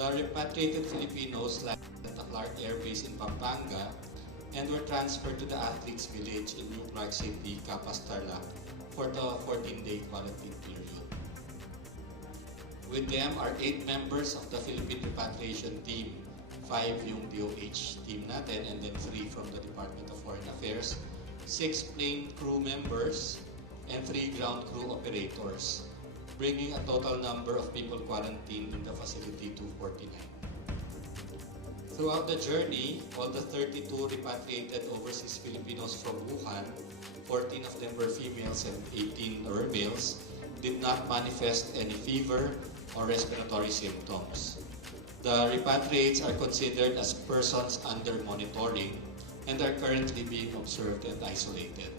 The repatriated Filipinos landed at the Clark Air Base in Pampanga and were transferred to the Athletes Village in New Clark City, Capas, Tarlac for the 14-day quarantine period. With them are 8 members of the Philippine repatriation team, 5 yung DOH team natin, and then 3 from the Department of Foreign Affairs, 6 plane crew members, and 3 ground crew operators, bringing a total number of people quarantined in the facility to 49. Throughout the journey, all the 32 repatriated overseas Filipinos from Wuhan, 14 of them were females and 18 were males, did not manifest any fever or respiratory symptoms. The repatriates are considered as persons under monitoring and are currently being observed and isolated.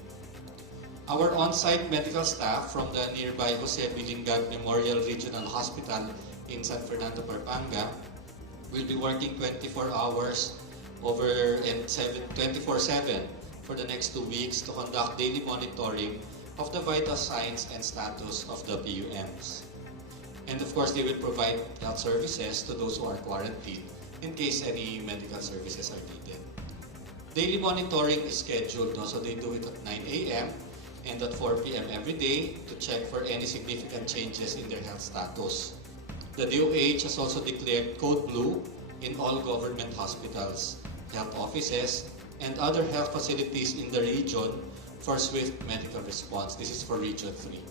Our on-site medical staff from the nearby Jose Bilingag Memorial Regional Hospital in San Fernando, Pampanga will be working 24 hours and 24/7 for the next 2 weeks to conduct daily monitoring of the vital signs and status of the PUMs. And of course, they will provide health services to those who are quarantined in case any medical services are needed. Daily monitoring is scheduled, so they do it at 9 a.m. and at 4 p.m. every day to check for any significant changes in their health status. The DOH has also declared Code Blue in all government hospitals, health offices, and other health facilities in the region for swift medical response. This is for Region 3.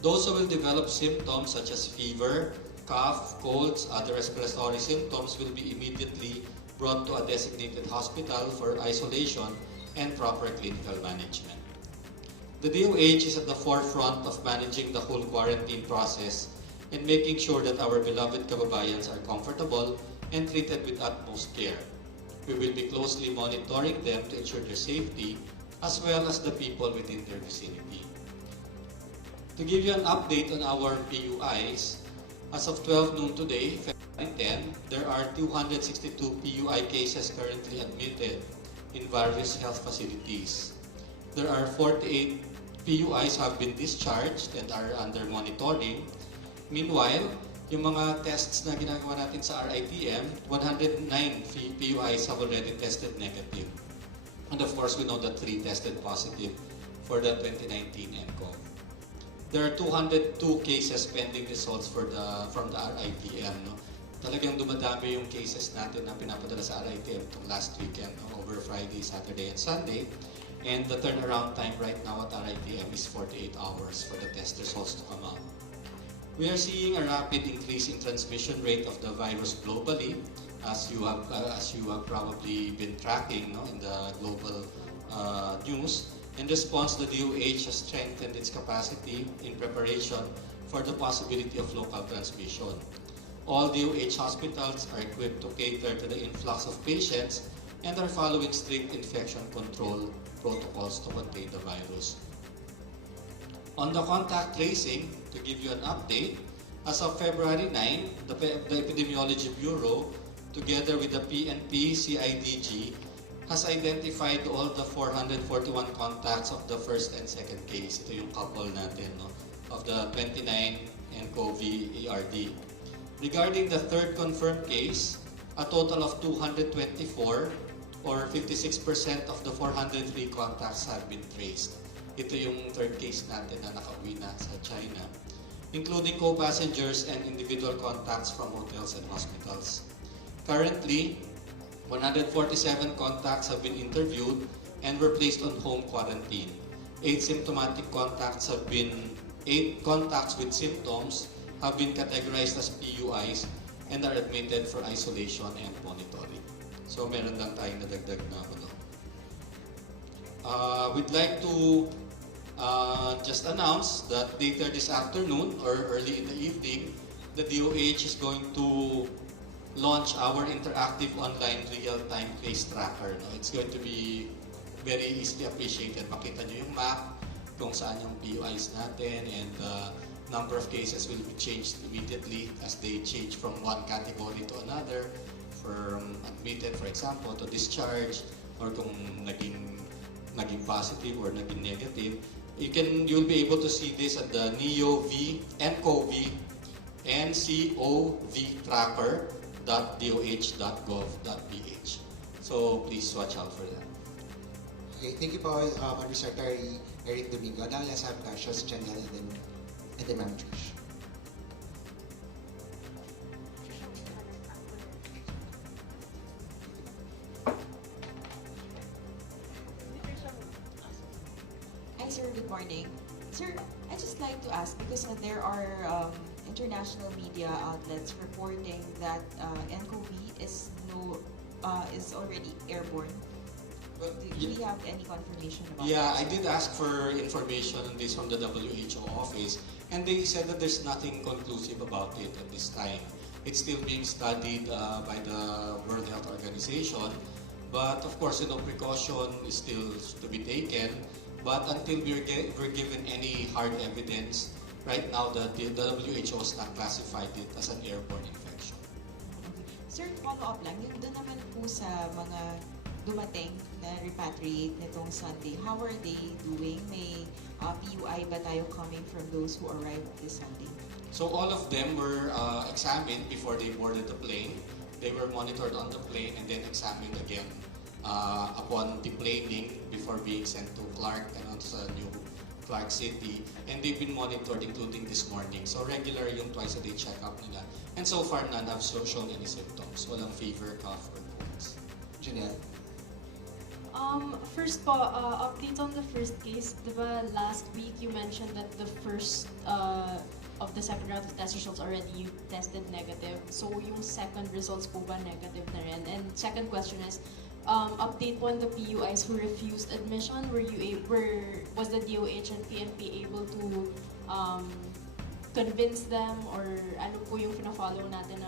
Those who will develop symptoms such as fever, cough, colds, other respiratory symptoms will be immediately brought to a designated hospital for isolation and proper clinical management. The DOH is at the forefront of managing the whole quarantine process and making sure that our beloved kababayans are comfortable and treated with utmost care. We will be closely monitoring them to ensure their safety as well as the people within their vicinity. To give you an update on our PUIs, as of 12 noon today, February 10, there are 262 PUI cases currently admitted in various health facilities. There are 48 PUIs have been discharged and are under monitoring. Meanwhile, yung mga tests na ginagawa natin sa RITM, 109 PUIs have already tested negative. And of course, we know that 3 tested positive for the 2019 NCOV. There are 202 cases pending results from the RITM. No? Talagang dumadami yung cases natin na pinapadala sa RITM itong last weekend, no? Over Friday, Saturday, and Sunday. And the turnaround time right now at RITM is 48 hours for the test results to come out. We are seeing a rapid increase in transmission rate of the virus globally, as you have probably been tracking, no, in the global news. In response, the DOH has strengthened its capacity in preparation for the possibility of local transmission. All DOH hospitals are equipped to cater to the influx of patients and are following strict infection control protocols to contain the virus. On the contact tracing, to give you an update, as of February 9, the Epidemiology Bureau, together with the PNP CIDG, has identified all the 441 contacts of the first and second case. Ito yung couple natin, no, of the 29 nCoV ERD. Regarding the third confirmed case, a total of 224 or 56% of the 403 contacts have been traced. Ito yung third case natin na nakauwi na sa China, including co-passengers and individual contacts from hotels and hospitals. Currently, 147 contacts have been interviewed and were placed on home quarantine. 8 contacts with symptoms have been categorized as PUIs and are admitted for isolation and monitoring. So meron lang tayong nadagdag na ano. We'd like to just announce that later this afternoon or early in the evening, the DOH is going to launch our interactive online real-time case tracker. No? It's going to be very easily appreciated. Makita nyo yung map kung saan yung PUIs natin, and the number of cases will be changed immediately as they change from one category to another, from admitted, for example, to discharge, or kung naging positive or naging negative. You'll be able to see this at the NEO-V nCoV ncovtracker.doh.gov.ph. So please watch out for that. Okay, thank you po, Undersecretary Eric Domingo. Now let's have questions, Janelle and then Ma'am Trish. Hi, sir. Good morning. Sir, I just like to ask because there are international media outlets reporting that NCOV is already airborne. Do we have any confirmation about Yeah, that? I did ask for information on this from the WHO office, and they said that there's nothing conclusive about it at this time. It's still being studied by the World Health Organization, but of course, precaution is still to be taken. But until we're given any hard evidence, right now the WHO has not classified it as an airborne infection. Sir, follow-up lang. Yung doon naman po sa mga dumating na repatriate nitong Sunday, how are they doing? May PUI ba tayo coming from those who arrived this Sunday? So all of them were examined before they boarded the plane. They were monitored on the plane and then examined again upon deplaning before being sent to Clark and also sa new Clark City. And they've been monitored including this morning. So regular yung twice a day check-up nila. And so far none have shown any symptoms. Walang fever, cough, or colds. Janelle. First po, update on the first case. Diba last week you mentioned that the first of the second round of test results already tested negative. So yung second results po ba negative na rin? And second question is, update po on the PUIs who refused admission. Was the DOH and PNP able to convince them, or ano po yung pina-follow natin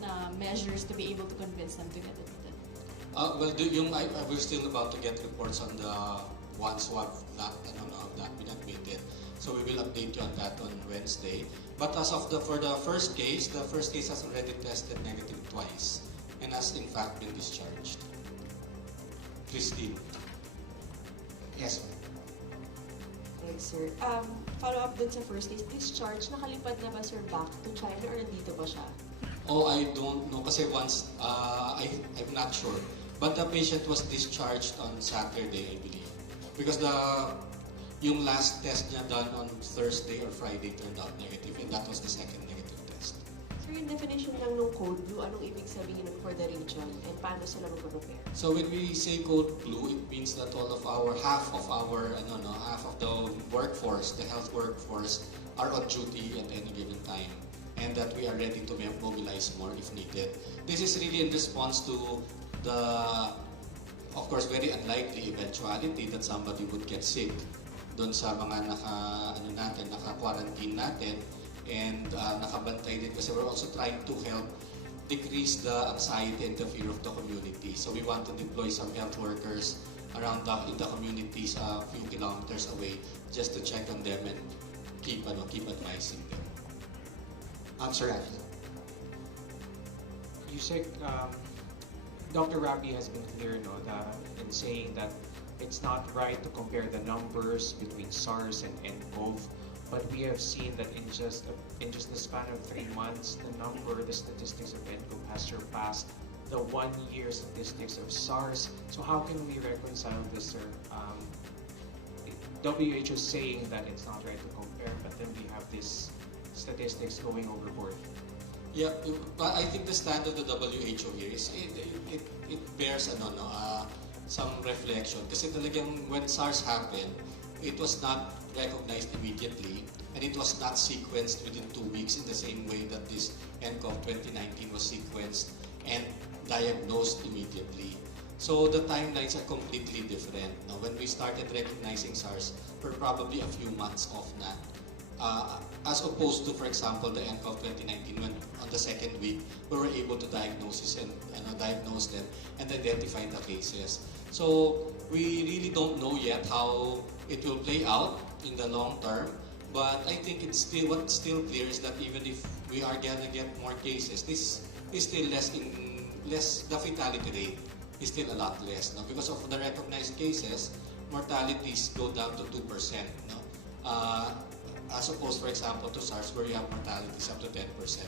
na measures to be able to convince them to get admitted? We're still about to get reports on the ones who have not been admitted. So we will update you on that on Wednesday. But for the first case has already tested negative twice and has in fact been discharged. Christine. Yes, ma'am. Right, sir. Follow up dun sa first case, discharge, nakalipad na ba, sir, back to China or nandito ba siya? Oh, I don't know kasi once, I'm not sure. But the patient was discharged on Saturday, I believe. Because yung last test niya done on Thursday or Friday turned out negative, and that was the second negative test. Sir, yung definition lang ng code blue, anong ibig sabihin for the region and paano sila mag-prepare? So when we say code blue, it means that half of the workforce, the health workforce, are on duty at any given time, and that we are ready to mobilize more if needed. This is really in response to the, of course, very unlikely eventuality that somebody would get sick doon sa mga naka-quarantine natin, and nakabantay din kasi we're also trying to help decrease the anxiety and the fear of the community. So we want to deploy some health workers around in the communities a few kilometers away just to check on them and keep advising them. Sir Rafi. You said Dr. Rabi has been clear in saying that it's not right to compare the numbers between SARS and nCoV, but we have seen that in just the span of 3 months, the statistics of nCoV has surpassed the 1-year statistics of SARS. So how can we reconcile this, sir? WHO is saying that it's not right to compare, but then we have these statistics going overboard. Yeah, but I think the stand of the WHO here is it bears some reflection. Kasi talagang when SARS happened, it was not recognized immediately, and it was not sequenced within 2 weeks in the same way that this nCoV 2019 was sequenced and diagnosed immediately. So the timelines are completely different. Now, when we started recognizing SARS, we're probably a few months off na. As opposed to, for example, the nCoV 2019, when on the second week, we were able to diagnose them and identify the cases. So we really don't know yet how it will play out in the long term, but I think what's still clear is that even if we are gonna get more cases, this is still the fatality rate is still a lot less. No? Because of the recognized cases, mortalities go down to 2%. No? as opposed, for example, to SARS where you have mortalities up to 10%.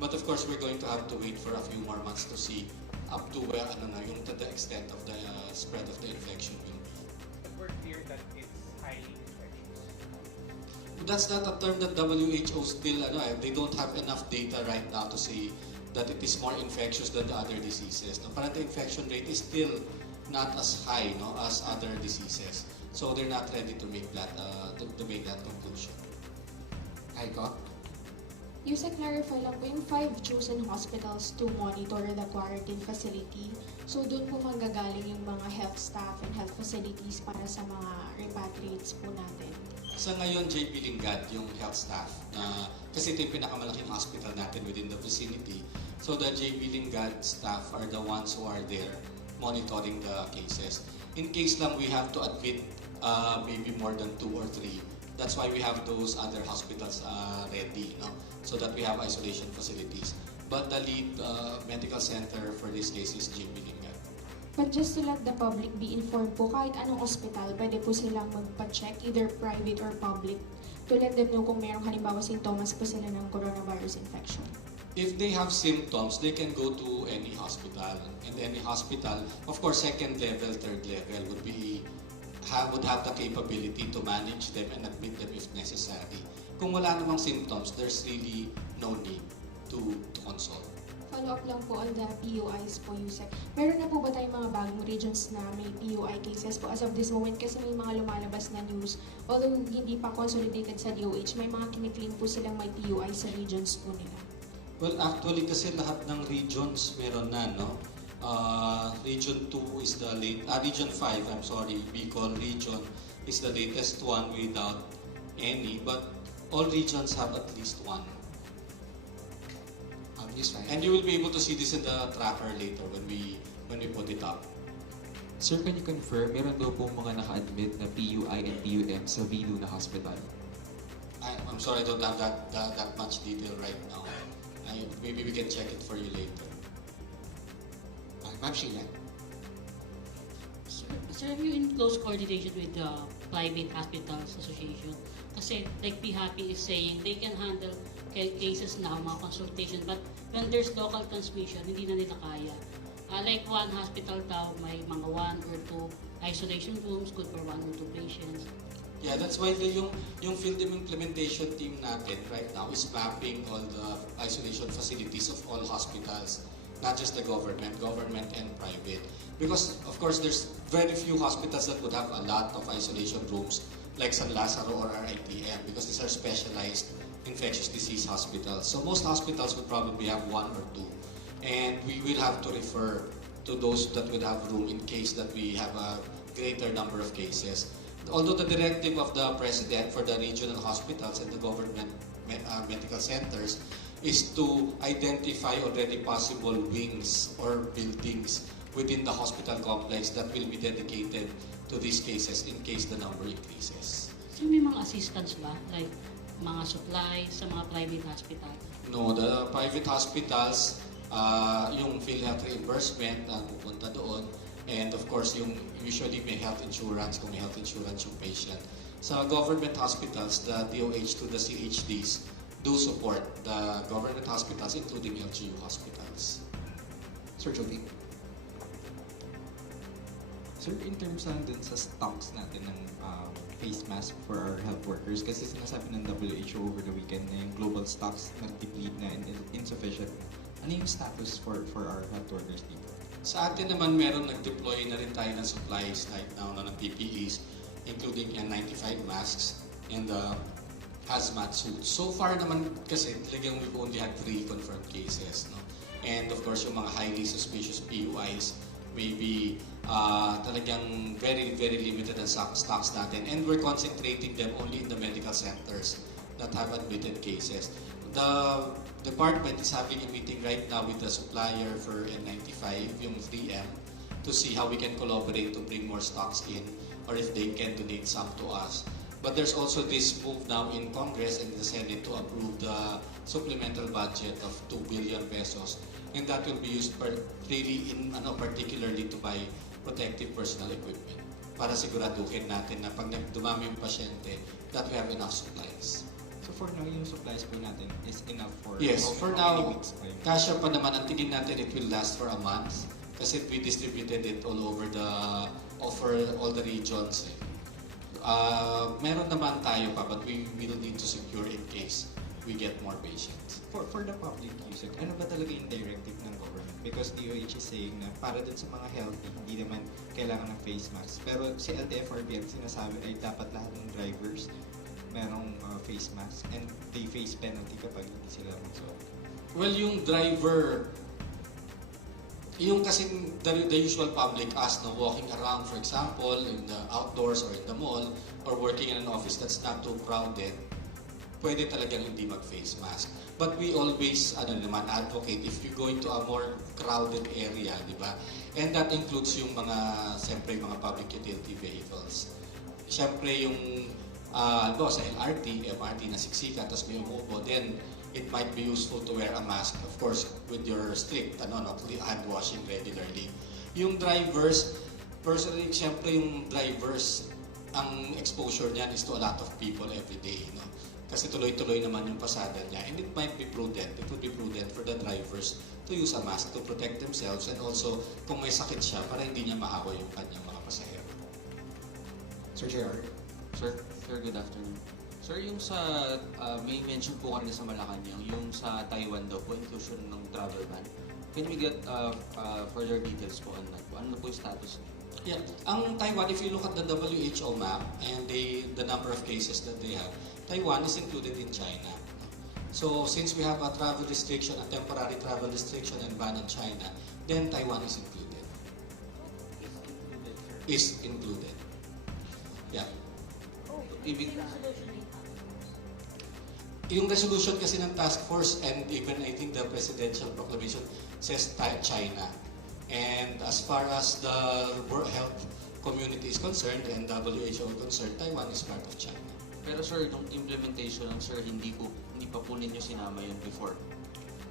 But of course, we're going to have to wait for a few more months to see up to where, to the extent of the spread of the infection will be. But we're clear that it's highly infectious. That's not a term that WHO still, they don't have enough data right now to say that it is more infectious than the other diseases. No? Parang the infection rate is still not as high, no, as other diseases. So they're not ready to make that to make that conclusion. Aiko? Yusek, clarify lang po yung 5 chosen hospitals to monitor the quarantine facility. So doon po manggagaling yung mga health staff and health facilities para sa mga repatriates po natin. Sa ngayon, JP Lingad, yung health staff, kasi ito yung pinakamalaking hospital natin within the vicinity. So the JP Lingad staff are the ones who are there monitoring the cases. In case lang we have to admit maybe more than 2 or 3, that's why we have those other hospitals ready, no? So that we have isolation facilities. But the lead medical center for this case is JP Lingad. But just to let the public be informed po, kahit anong ospital, pwede po silang magpa-check, either private or public, to let them know kung mayroong halimbawa sintomas po sila ng coronavirus infection. If they have symptoms, they can go to any hospital. And any hospital, of course, second level, third level would have the capability to manage them and admit them if necessary. Kung wala namang symptoms, there's really no need to consult. Follow-up lang po on the PUIs po, Yusek. Meron na po ba tayong mga bagong regions na may PUI cases po as of this moment? Kasi may mga lumalabas na news. Although hindi pa consolidated sa DOH, may mga kiniklaim po silang may PUI sa regions po nila. Well, actually kasi lahat ng regions meron na, no? Region 2 is the Region 5, I'm sorry, Bicol region is the latest one without any, but all regions have at least one. And you will be able to see this in the tracker later when we put it up. Sir, can you confirm, meron daw po mga naka-admit na PUI and PUM sa Vilu na hospital? I'm sorry, I don't have that much detail right now. Maybe we can check it for you later. Ma'am Sheila? Sir, are you in close coordination with the private hospitals association? Kasi like Be Happy is saying they can handle cases now, mga consultation, but when there's local transmission, hindi na nila kaya. Like one hospital daw, may mga 1 or 2 isolation rooms, good for 1 or 2 patients. Yeah, that's why yung field implementation team natin right now is mapping all the isolation facilities of all hospitals, not just the government and private. Because of course there's very few hospitals that would have a lot of isolation rooms like San Lazaro or RITM because these are specialized infectious disease hospitals. So most hospitals would probably have 1 or 2. And we will have to refer to those that would have room in case that we have a greater number of cases. Although the directive of the President for the regional hospitals and the government medical centers is to identify already possible wings or buildings within the hospital complex that will be dedicated to these cases in case the number increases. So may mga assistance ba? Like mga supplies sa mga private hospital? No, the private hospitals, yung PhilHealth reimbursement na pupunta doon, and of course yung usually may health insurance kung may health insurance yung patient. Sa government hospitals, the DOH to the CHDs do support the government hospitals including LGU hospitals. Sir Joby? Sir, in terms lang dun sa stocks natin ng face mask for our health workers, kasi sinasabi ng WHO over the weekend na yung global stocks nag-deplete na and insufficient. Ano yung status for our health workers dito? Sa atin naman meron nag-deploy na rin tayo ng supplies right now ng PPEs including N95 masks and hazmat suits. So far naman kasi talagang we've only had 3 confirmed cases, no? And of course yung mga highly suspicious PUIs maybe talagang very limited ang stocks natin, and we're concentrating them only in the medical centers that have admitted cases. The department is having a meeting right now with the supplier for N95, yung 3M, to see how we can collaborate to bring more stocks in or if they can donate some to us. But there's also this move now in Congress and the Senate to approve the supplemental budget of 2 billion pesos, and that will be used particularly to buy protective personal equipment para siguraduhin natin na pag dumami yung pasyente that we have enough supplies. So for now, yung supplies po natin is enough for Yes, how for many now, weeks pa yun? kasya pa naman. Ang tingin natin, it will last for a month. Kasi we distributed it all over all the regions. Meron naman tayo pa, but we will need to secure in case we get more patients. For the public use, ano ba talaga yung directive ng government? Because DOH is saying na para dun sa mga healthy, hindi naman kailangan ng face mask. Pero si LTFRB ang sinasabi ay dapat lahat ng drivers merong face mask and they face penalty kapag hindi sila magsuot. Well, yung driver, yung kasing the usual public us no, walking around, for example, in the outdoors or in the mall, or working in an office that's not too crowded, pwede talagang hindi mag-face mask. But we always advocate if you're going to a more crowded area, di ba? And that includes yung siyempre, mga public utility vehicles. Siyempre, yung sa LRT, MRT na siksika, tapos may umuupo, then it might be useful to wear a mask, of course, with your strict hand washing regularly. Yung drivers, personally, siyempre yung drivers, ang exposure niyan is to a lot of people every day. No? Kasi tuloy-tuloy naman yung pasada niya. And it would be prudent for the drivers to use a mask to protect themselves and also kung may sakit siya para hindi niya maawa yung kanyang mga pasahero. Sir JR. Sir, good afternoon. Sir, yung sa, may mention po kanina sa Malacanang, yung sa Taiwan daw po, inclusion ng travel ban. Can we get further details po on that po? Ano po yung status? Yeah, ang Taiwan, if you look at the WHO map and the number of cases that they have, Taiwan is included in China. So since we have a travel restriction, a temporary travel restriction and ban on China, then Taiwan is included. Is included. Yeah. Yung resolution kasi ng task force and even I think the presidential proclamation says China. And as far as the World Health Community is concerned and WHO is concerned, Taiwan is part of China. Pero sir, yung implementation ng sir, hindi pa po ninyo sinama yun before.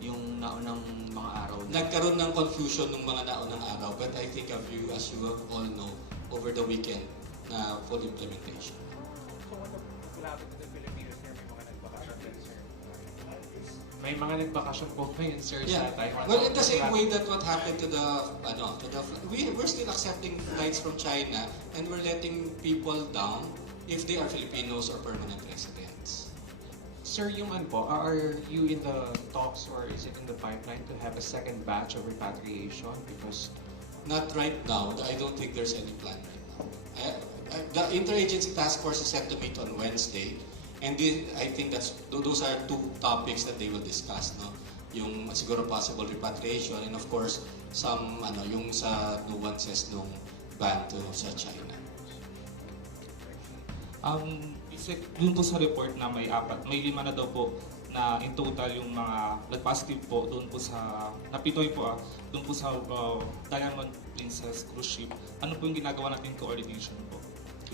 Yung naunang mga araw. Nagkaroon ng confusion ng mga naunang araw, but I think as you all know, over the weekend na full implementation. May mga nagbakasyon po ngayon, sir, Yeah. sa Taiwan. Well, in the same way that what happened to we're still accepting flights from China and we're letting people down if they are Filipinos or permanent residents. Sir, yung are you in the talks or is it in the pipeline to have a second batch of repatriation? Because Not right now. I don't think there's any plan right now. The interagency task force is set to meet on Wednesday. And I think those are two topics that they will discuss, no? Yung siguro possible repatriation and of course some yung sa nuances nung ban to sa China. Dun po sa report na may 5 na daw po na in total yung mga nag-positive po doon po sa napitoy po doon po sa Diamond Princess cruise ship. Ano po yung ginagawa natin coordination po?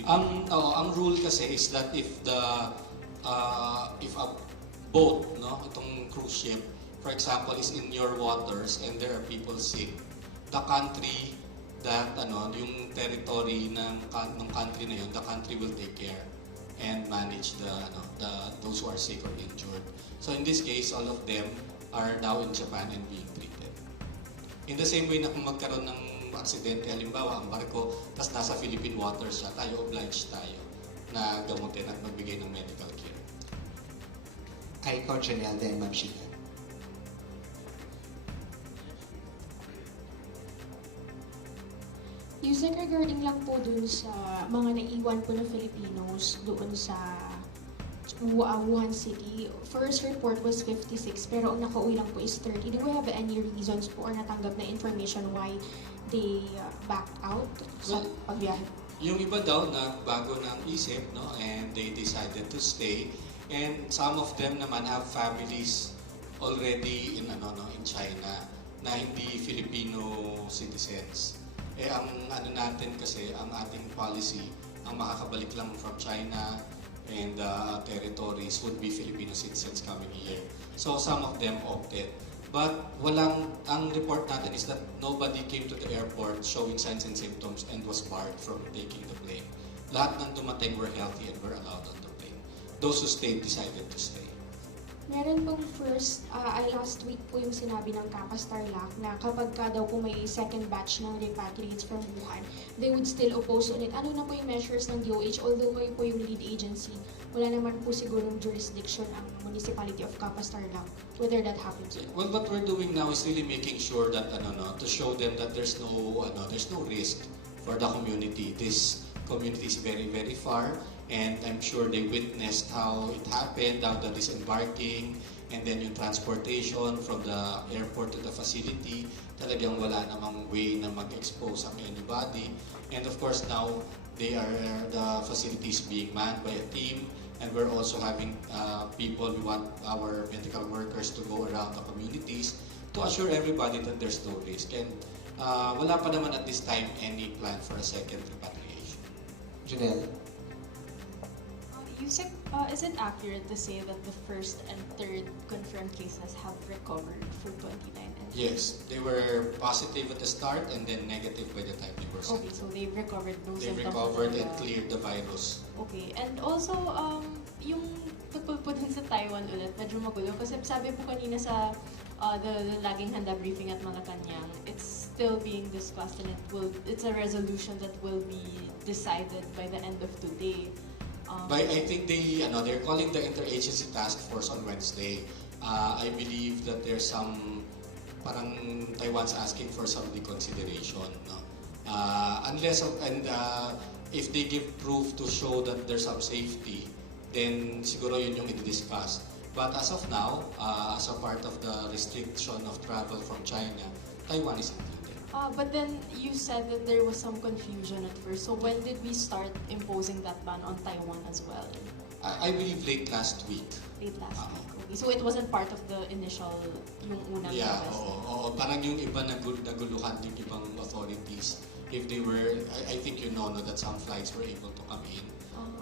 Ang rule kasi is that if a boat, no, itong cruise ship, for example, is in your waters and there are people sick, the country that yung territory ng country na yun, the country will take care and manage those who are sick or injured. So in this case, all of them are now in Japan and being treated. In the same way na kung magkaroon ng aksidente, halimbawa ang barko, tas nasa Philippine waters siya, obliged tayo na gamutin at magbigay ng medical care. Icon, Janelle, then Ma'am Sheila. Yusek, regarding lang po dun sa mga naiwan po ng Filipinos doon sa Wuhan City, first report was 56 pero ang nakauwi lang po is 30. Do we have any reasons po or natanggap na information why they backed out sa pagbiyahe? Yung iba daw na bago ng isip, no, and they decided to stay, and some of them naman have families already in China na hindi Filipino citizens. Ang natin kasi, ang ating policy, ang makakabalik lang from China and territories would be Filipino citizens coming here. So some of them opted. But ang report natin is that nobody came to the airport showing signs and symptoms and was barred from taking the plane. Lahat ng dumating were healthy and were allowed on the plane. those who stayed decided to stay. Meron pong last week po yung sinabi ng Campus Tarlac na kapag ka daw po may second batch ng repatriates from Wuhan, they would still oppose on it. Ano na po yung measures ng DOH? Although kayo po yung lead agency, wala naman po sigurong jurisdiction ang municipality of Campus Tarlac, whether that happens. Well, what we're doing now is really making sure that to show them that there's no risk for the community. This community is very, very far. And I'm sure they witnessed how it happened, how the disembarking, and then yung transportation from the airport to the facility. Talagang wala namang way na mag-expose ang anybody. And of course now, the facilities being manned by a team, and we're also having people, we want our medical workers to go around the communities to assure everybody that there's no risk. And wala pa naman at this time any plan for a second repatriation. Janelle? Yusek, is it accurate to say that the first and third confirmed cases have recovered for 29? Yes, they were positive at the start and then negative by the time they were sent. Okay, so they've recovered no They've symptoms. recovered and cleared the virus. Okay, and also, yung tungkol po din sa Taiwan ulit, medyo magulo. Kasi sabi po kanina sa the laging handa briefing at Malacanang, it's still being discussed and it's a resolution that will be decided by the end of today. I think they're calling the interagency task force on Wednesday. I believe that there's some, parang Taiwan's asking for some reconsideration. No? If they give proof to show that there's some safety, then siguro yun yung i-discuss. But as of now, as a part of the restriction of travel from China, Taiwan is included. But then you said that there was some confusion at first. So when did we start imposing that ban on Taiwan as well? I believe late last week. Late last week. Okay. So it wasn't part of the initial, yung unang oo. Parang yung iba naguluhan yung ibang authorities. If they were, I think you know that some flights were able to come in.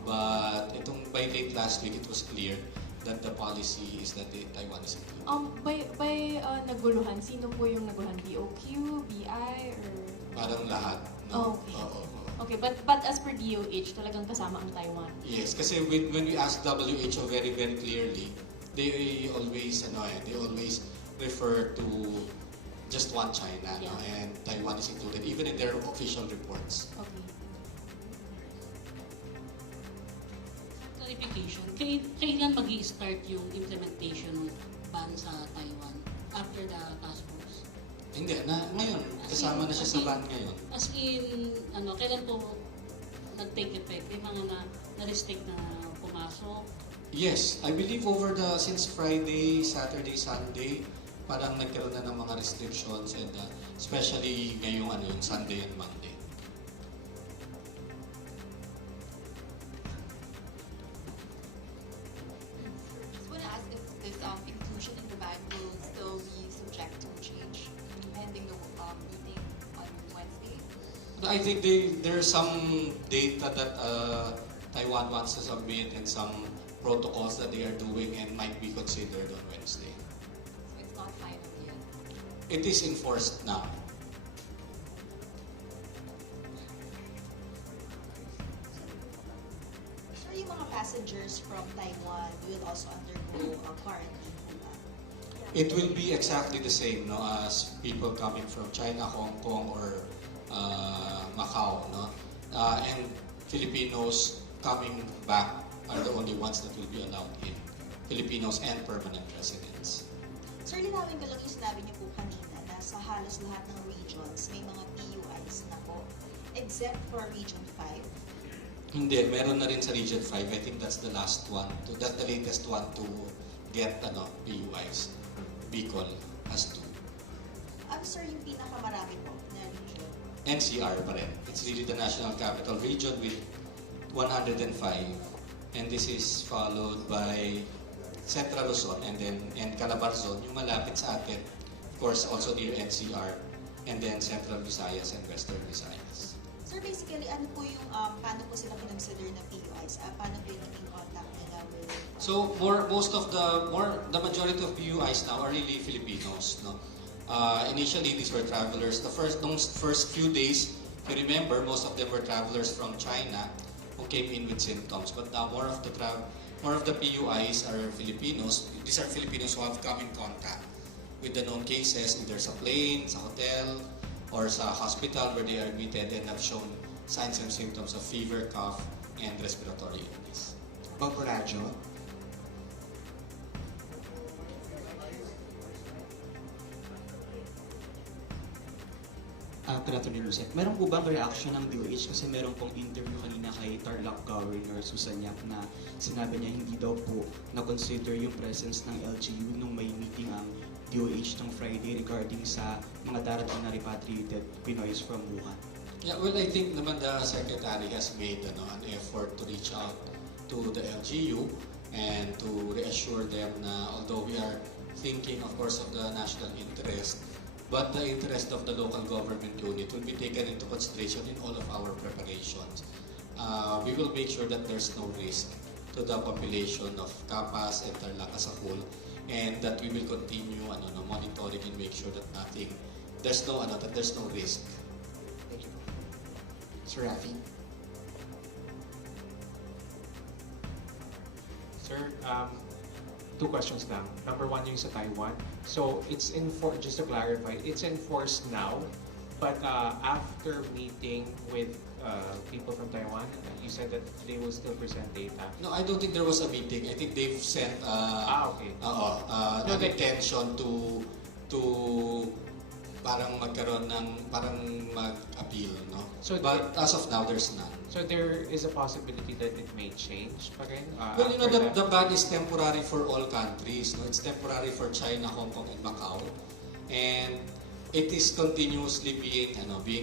But by late last week, it was clear that the policy is that Taiwan is included. By naguluhan, sino po yung naguluhan? BOQ, BI, or? Parang lahat. No? Okay. Okay, but as per DOH, talagang kasama ang Taiwan. Yes, kasi when we ask WHO very, very clearly, they always refer to just one China, Yeah. no? And Taiwan is included, even in their official reports. Okay. Clarification, kailan mag-i-start yung implementation ban sa Taiwan after the task force? Hindi, ngayon, kasama na siya sa ban ngayon. As in, kailan po nag-take effect? May mga na-restrict na pumasok? Yes, I believe since Friday, Saturday, Sunday, parang nagkaroon na ng mga restrictions, and especially ngayong yung Sunday and Monday. Just want to ask if this inclusion in the ban will still be subject to change pending the meeting on Wednesday. I think there's some data that Taiwan wants to submit and some protocols that they are doing and might be considered on Wednesday. So it's not final yet. It is enforced now. Sir, yung mga passengers from Taiwan will also undergo quarantine. It will be exactly the same as people coming from China, Hong Kong, or Macau. No? And Filipinos coming back are the only ones that will be allowed in. Filipinos and permanent residents. Sir, linawin ko lang yung sinabi niyo po kanina na sa halos lahat ng regions may mga PUIs na po, except for Region 5. Hindi, meron na rin sa Region 5. I think that's the last one, that's the latest one to get PUIs. Bicol has 2. Sir, yung pinakamarami po na region? NCR pa rin. It's really the National Capital Region with 105. And this is followed by Central Luzon and Calabarzon, yung malapit sa atin. Of course, also near NCR. And then Central Visayas and Western Visayas. Sir, basically, ano po yung, paano po sila kinonsider na PUIs? Paano po yung naging contact nila with? So, the majority of PUIs now are really Filipinos. No? Initially, these were travelers. Those first few days, if you remember, most of them were travelers from China who came in with symptoms. But now, more of the more of the PUIs are Filipinos. These are Filipinos who have come in contact with the known cases, either sa plane, sa hotel, or sa hospital where they are admitted and have shown signs and symptoms of fever, cough, and respiratory illness. Bob Radyo. Good afternoon, Lucet. Meron po bang reaction ng DOH kasi meron pong interview kanina kay Tarlac Governor Susan Yap na sinabi niya hindi daw po na-consider yung presence ng LGU nung may meeting ang DOH ng Friday regarding sa mga darating na repatriated Pinoys from Wuhan. Yeah, well, I think naman the Secretary has made an effort to reach out to the LGU and to reassure them na although we are thinking, of course, of the national interest, but the interest of the local government unit will be taken into consideration in all of our preparations. We will make sure that there's no risk to the population of Capas and Tarlac as a whole, and that we will continue monitoring and make sure that there's no risk. Thank you. Sir Rafi. Sir, two questions lang. Number one, yung sa Taiwan. So, it's just to clarify, it's enforced now, but after meeting with people from Taiwan, you said that they will still present data. No, I don't think there was a meeting. I think they've sent Okay. an intention to parang magkaroon ng parang mag-appeal, no? So but as of now, there's none. So there is a possibility that it may change pa rin? Well, you know, after the ban is temporary for all countries. No? It's temporary for China, Hong Kong, and Macau. And it is continuously being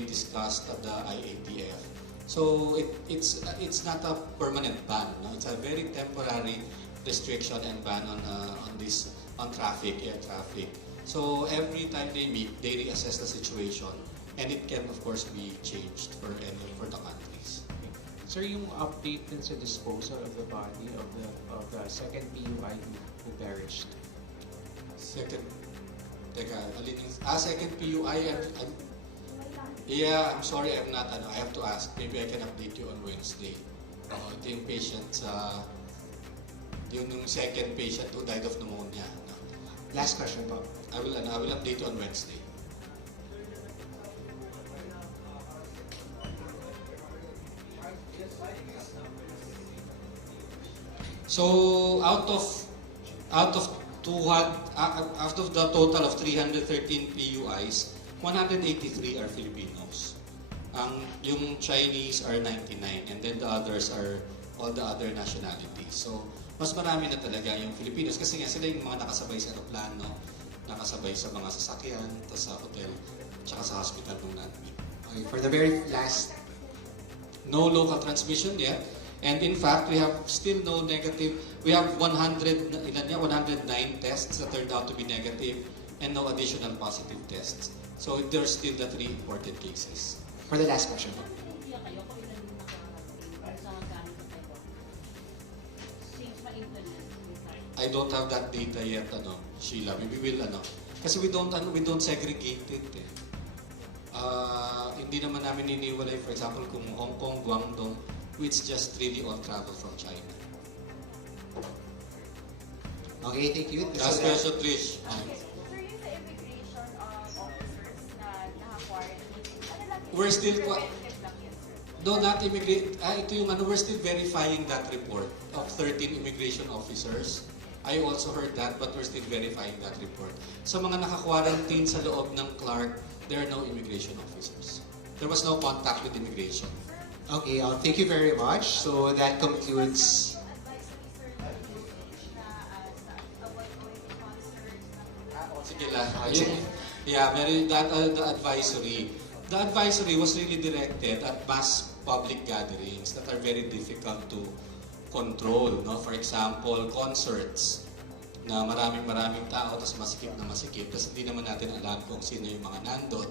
discussed at the IATF. So it's not a permanent ban. No? It's a very temporary restriction and ban on air traffic. So every time they meet, they reassess the situation, and it can, of course, be changed for the countries. Sir, yung update din sa disposal of the body of the second PUI who perished. Second PUI. Yeah, I'm sorry, I'm not. I have to ask. Maybe I can update you on Wednesday. Ito yung patient yung second patient who died of pneumonia. No? Last question po. I will update you on Wednesday. So out of the total of 313 PUIs, 183 are Filipinos. Yung Chinese are 99, and then the others are all the other nationalities. So mas marami na talaga yung Filipinos kasi nga sila yung mga nakasabay sa aeroplano, nakasabay sa mga sasakyan, sa hotel, tsaka sa hospital nung na-admit. Okay, for the very last. No local transmission yet. And in fact, we have still no negative. We have 109 tests that turned out to be negative and no additional positive tests. So there's still the 3 imported cases. For the last question po. I don't have that data yet, Sheila. Maybe we'll, kasi we don't segregate it. Hindi naman namin iniwalay, for example, kung Hong Kong, Guangdong, which just really all travel from China. Okay, thank you. Last question, Trish. Sir, yung sa immigration officers na naka-quarantine, ano lang yun? We're still... Preventive lang yun, sir? No, not immigrate. Ito yung we're still verifying that report of 13 immigration officers. I also heard that, but we're still verifying that report. Sa mga naka-quarantine sa loob ng Clark, there are no immigration officers. There was no contact with immigration. Okay, thank you very much. So that concludes. Sige lang. Yeah, the advisory. The advisory was really directed at mass public gatherings that are very difficult to control. No? For example, concerts na maraming tao, tapos masikip, tapos hindi naman natin alam kung sino yung mga nandun,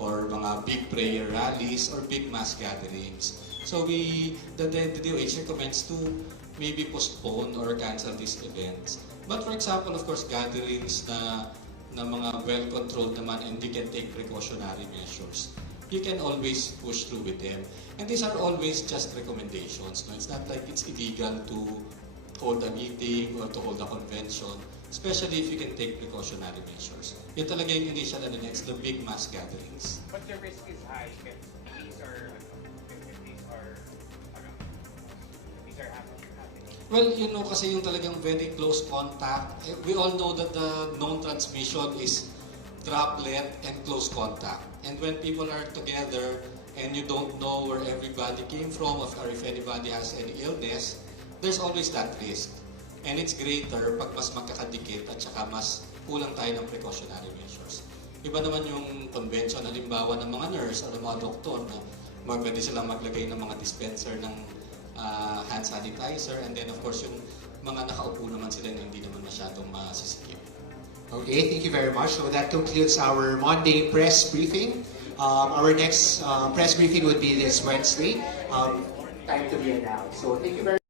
or mga big prayer rallies, or big mass gatherings. So the DOH recommends to maybe postpone or cancel these events. But for example, of course, gatherings na mga well-controlled naman and you can take precautionary measures, you can always push through with them. And these are always just recommendations. No? It's not like it's illegal to hold a meeting or to hold a convention, especially if you can take precautionary measures. Yun talaga yung initial it's the big mass gatherings. But the risk is high if these are happening. Well, kasi yung talagang very close contact, we all know that the known transmission is droplet and close contact. And when people are together and you don't know where everybody came from or if anybody has any illness, there's always that risk. And it's greater pag mas magkakadikit at saka mas kulang tayo ng precautionary measures. Iba naman yung convention, halimbawa ng mga nurse o ng mga doktor na pwede silang maglagay ng mga dispenser ng hand sanitizer, and then of course yung mga nakaupo naman sila na hindi naman masyadong masisikip. Okay, thank you very much. So that concludes our Monday press briefing. Our next press briefing would be this Wednesday. Time to be announced. So thank you very much.